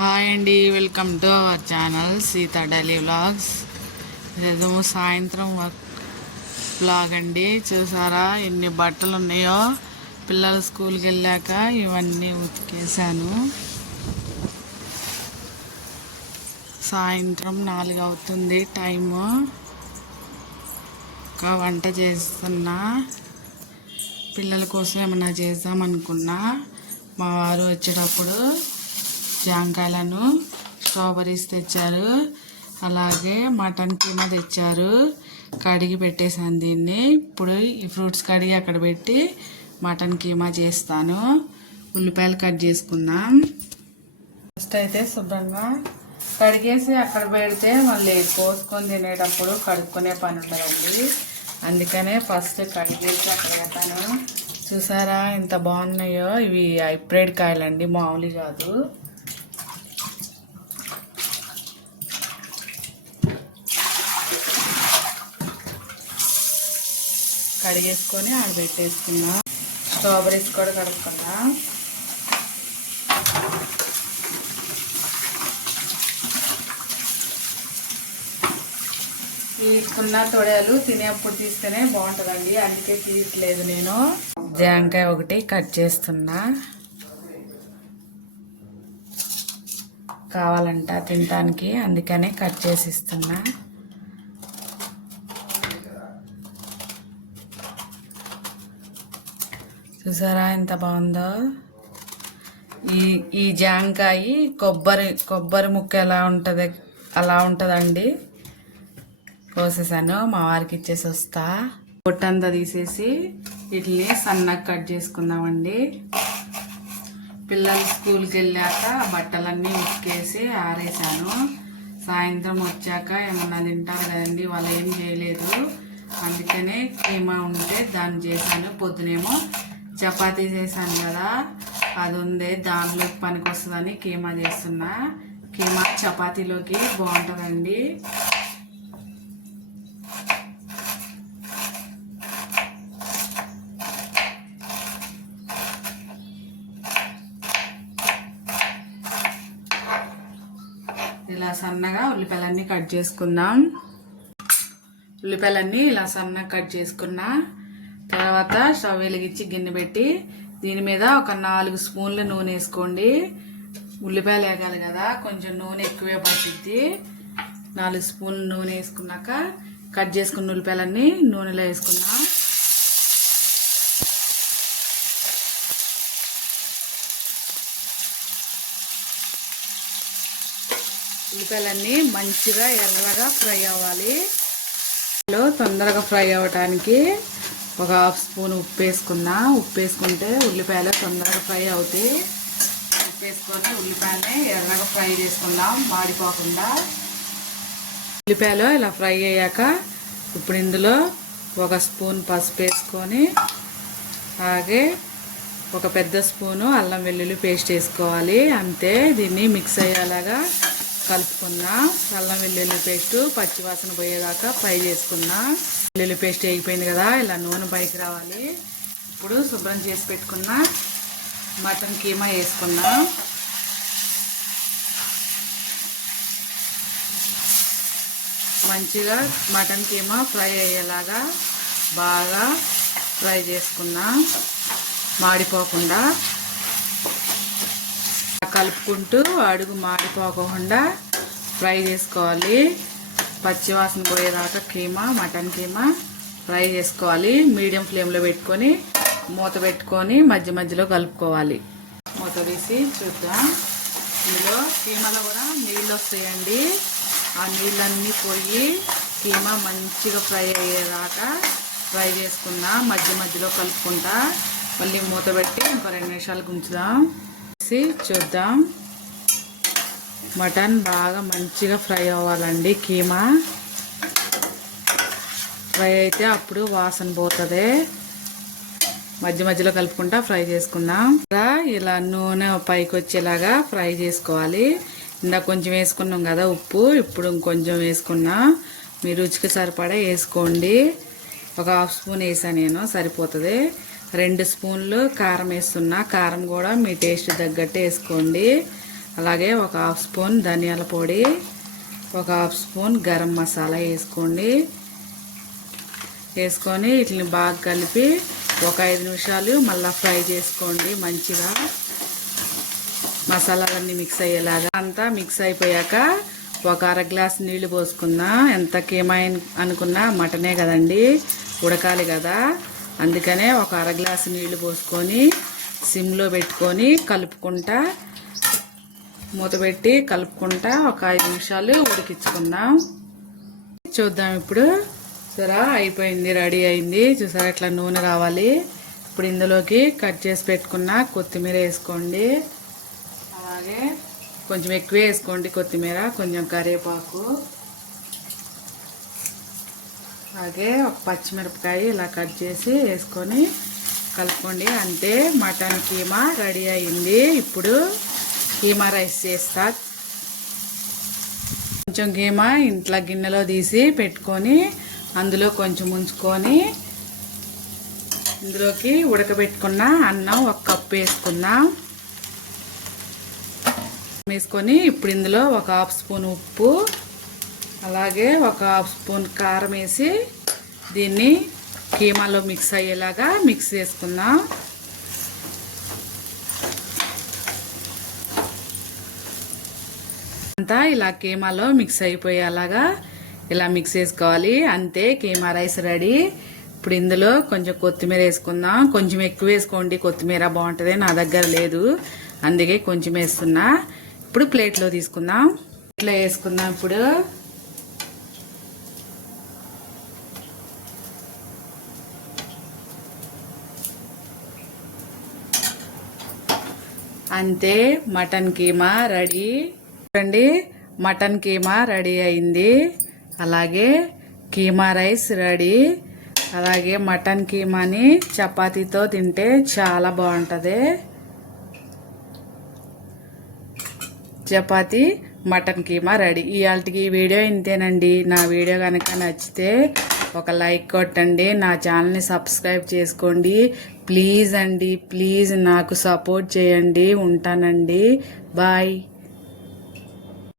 Hi అండి, welcome to our channel Sita daily vlogs. ఇదేదో సాయంత్రం వర్క్ వ్లాగ్ అండి. చూసారా ఎన్ని బట్టలు ఉన్నాయో. పిల్లలు స్కూల్కి వెళ్ళాక ఇవన్నీ ఉతికేసాను. సాయంత్రం 4 అవుతుంది టైము. ఒక వంట చేస్తున్నా. పిల్లల కోసం ఏమన్నా చేద్దాం అనుకున్నా. మా వారు వచ్చేటప్పుడు జాంకాయలను స్ట్రాబెర్రీస్ తెచ్చారు, అలాగే మటన్ కీమా తెచ్చారు. కడిగి పెట్టేసాను దీన్ని. ఇప్పుడు ఈ ఫ్రూట్స్ కడిగి అక్కడ పెట్టి మటన్ కీమా చేస్తాను. ఉల్లిపాయలు కట్ చేసుకుందాం. ఫస్ట్ అయితే శుభ్రంగా కడిగేసి అక్కడ పెడితే మళ్ళీ కోసుకొని తినేటప్పుడు కడుక్కునే పని ఉండదండి. అందుకనే ఫస్ట్ కడిగేసి అక్కడ పెట్టాను. చూసారా ఎంత బాగున్నాయో. ఇవి హైబ్రిడ్ కాయలండి, మామూలు కాదు. కడిగేసుకొని ఆడ పెట్టేసుకున్నా. స్ట్రాబెర్రీస్ కూడా కడుక్కున్నా. తీసుకున్న తొడలు తినేప్పుడు తీస్తేనే బాగుంటుందండి, అందుకే తీయట్లేదు నేను. జాంకాయ ఒకటి కట్ చేస్తున్నా. కావాలంట తినటానికి, అందుకనే కట్ చేసి ఇస్తున్నా. చూసారా ఎంత బాగుందో. ఈ జాంకాయ కొబ్బరి ముక్క ఎలా ఉంటుంది అలా ఉంటుందండి. కోసేసాను, మా వారికి ఇచ్చేసి వస్తా. పొట్టంతా తీసేసి వీటిని సన్నగా కట్ చేసుకుందామండి. పిల్లలు స్కూల్కి వెళ్ళాక బట్టలన్నీ ఉతికేసి ఆరేసాను. సాయంత్రం వచ్చాక ఏమన్నా తింటారు కదండి, వాళ్ళు ఏం చేయలేదు. అందుకనే కీమా ఉంటే దాన్ని చేశాను. పొద్దునేమో చపాతీ చేశాను కదా, అది ఉంది, దానిలోకి పనికి వస్తుందని కీమా చేస్తున్నా. కీమా చపాతీలోకి బాగుంటుందండి. ఇలా సన్నగా ఉల్లిపాయలన్నీ కట్ చేసుకుందాం. ఉల్లిపాయలన్నీ ఇలా సన్నగా కట్ చేసుకున్నా. తర్వాత స్టవ్ వెలిగించి గిన్నె పెట్టి దీని మీద ఒక 4 స్పూన్లు నూనె వేసుకోండి. ఉల్లిపాయలు వేగాలి కదా, కొంచెం నూనె ఎక్కువే పట్టిద్ది. 4 స్పూన్లు నూనె వేసుకున్నాక కట్ చేసుకున్న ఉల్లిపాయలన్నీ నూనెలో వేసుకున్నా. ఉల్లిపాయలన్నీ మంచిగా ఎర్రగా ఫ్రై అవ్వాలి. తొందరగా ఫ్రై అవ్వటానికి ఒక 1/2 స్పూన్ ఉప్పు వేసుకున్నా. ఉప్పు వేసుకుంటే ఉల్లిపాయలు తొందరగా ఫ్రై అవుతాయి. ఉప్పు వేసుకొని ఉల్లిపాయలని ఎర్రగా ఫ్రై చేసుకుందాం, మాడిపోకుండా. ఉల్లిపాయలు ఇలా ఫ్రై అయ్యాక ఇప్పుడు ఇందులో 1 స్పూన్ పసుపు వేసుకొని, అలాగే ఒక పెద్ద స్పూను అల్లం వెల్లుల్లి పేస్ట్ వేసుకోవాలి. అంతే, దీన్ని మిక్స్ అయ్యేలాగా కలుపుకుందాం. అల్లం వెల్లుల్లి పేస్ట్ పచ్చివాసన పోయేదాకా ఫ్రై చేసుకుందాం. వెల్లుల్లి పేస్ట్ వేగిపోయింది కదా, ఇలా నూనె పైకి రావాలి. ఇప్పుడు శుభ్రం చేసి పెట్టుకున్న మటన్ కీమా వేసుకుందాం. మంచిగా మటన్ కీమా ఫ్రై అయ్యేలాగా బాగా ఫ్రై చేసుకుందాం, మాడిపోకుండా. కలుపుకుంటూ అడుగు మాడిపోకుండా ఫ్రై చేసుకోవాలి. పచ్చివాసన పోయేదాకా మటన్ కీమా ఫ్రై చేసుకోవాలి. మీడియం ఫ్లేమ్లో పెట్టుకొని మూత పెట్టుకొని మధ్య మధ్యలో కలుపుకోవాలి. మూత తీసి చూద్దాం. ఇందులో కీమాలో కూడా నీళ్ళు వస్తాయండి. ఆ నీళ్ళన్నీ పోయి కీమా మంచిగా ఫ్రై అయ్యేదాకా ఫ్రై చేసుకున్నా. మధ్య మధ్యలో కలుపుకుంటా మళ్ళీ మూత పెట్టి ఇంకో 2 నిమిషాలు ఉంచుదాం. చూద్దాం. మటన్ బాగా మంచిగా ఫ్రై అవ్వాలండి. కీమా ఫ్రై అయితే అప్పుడు వాసన పోతుంది. మధ్య మధ్యలో కలుపుకుంటా ఫ్రై చేసుకుందాం. ఇలా నూనె పైకి వచ్చేలాగా ఫ్రై చేసుకోవాలి. ఇందాక కొంచెం వేసుకున్నాం కదా ఉప్పు, ఇప్పుడు ఇంకొంచెం వేసుకున్నా. మీ రుచికి సరిపడా వేసుకోండి. ఒక 1/2 స్పూన్ వేసాను నేను, సరిపోతుంది. 2 స్పూన్లు కారం వేస్తున్నా. కారం కూడా మీ టేస్ట్ తగ్గట్టు వేసుకోండి. అలాగే ఒక హాఫ్ స్పూన్ ధనియాల పొడి, ఒక హాఫ్ స్పూన్ గరం మసాలా వేసుకోండి. వేసుకొని వీటిని బాగా కలిపి ఒక 5 నిమిషాలు మళ్ళీ ఫ్రై చేసుకోండి. మంచిగా మసాలాలన్నీ మిక్స్ అయ్యేలాగా. అంతా మిక్స్ అయిపోయాక ఒక అర గ్లాస్ నీళ్లు పోసుకుందాం. ఎంత కీమా అనుకున్నా మటనే కదండి, ఉడకాలి కదా, అందుకనే ఒక అర గ్లాసు నీళ్లు పోసుకొని సిమ్లో పెట్టుకొని కలుపుకుంటా, మూత పెట్టి కలుపుకుంటా ఒక 5 నిమిషాలు ఉడికించుకుందాం. చూద్దాం ఇప్పుడు. చూసారా అయిపోయింది, రెడీ అయింది. చూసారా ఇట్లా నూనె రావాలి. ఇప్పుడు ఇందులోకి కట్ చేసి పెట్టుకున్న కొత్తిమీర వేసుకోండి. అలాగే కొంచెం ఎక్కువ వేసుకోండి కొత్తిమీర, కొంచెం కరివేపాకు, అలాగే ఒక పచ్చిమిరపకాయ ఇలా కట్ చేసి వేసుకొని కలుపుకోండి. అంతే, మటన్ కీమా రెడీ అయింది. ఇప్పుడు కీమా రైస్ చేస్తా. కొంచెం కీమా ఇంట్లో గిన్నెలో తీసి పెట్టుకొని అందులో కొంచెం ఉంచుకొని ఇందులోకి ఉడకబెట్టుకున్న అన్నం ఒక కప్పు వేసుకుందాం. వేసుకొని ఇప్పుడు ఇందులో ఒక హాఫ్ స్పూన్ ఉప్పు, అలాగే ఒక హాఫ్ స్పూన్ కారం వేసి దీన్ని కీమాలో మిక్స్ అయ్యేలాగా మిక్స్ చేసుకుందాం. అంతా ఇలా కీమాలో మిక్స్ అయిపోయేలాగా ఇలా మిక్స్ చేసుకోవాలి. అంతే, కీమా రైస్ రెడీ. ఇప్పుడు ఇందులో కొంచెం కొత్తిమీర వేసుకుందాం. కొంచెం ఎక్కువ వేసుకోండి, కొత్తిమీర బాగుంటుంది. నా దగ్గర లేదు, అందుకే కొంచెం వేస్తున్నా. ఇప్పుడు ప్లేట్లో తీసుకుందాం. ప్లేట్లో వేసుకుందాం. ఇప్పుడు అంతే, మటన్ కీమా రెడీ. చూడండి, మటన్ కీమా రెడీ అయింది. అలాగే కీమా రైస్ రెడీ. అలాగే మటన్ కీమాని చపాతీతో తింటే చాలా బాగుంటుంది. Chapati mutton keema ready. ఇవాళకి ఈ వీడియో ఇంతేనండి. నా వీడియో కనుక నచ్చితే ఒక లైక్ కొట్టండి, నా ఛానల్ని సబ్స్క్రైబ్ చేసుకోండి. ప్లీజ్ అండి, ప్లీజ్ నాకు సపోర్ట్ చేయండి. ఉంటానండి, బాయ్.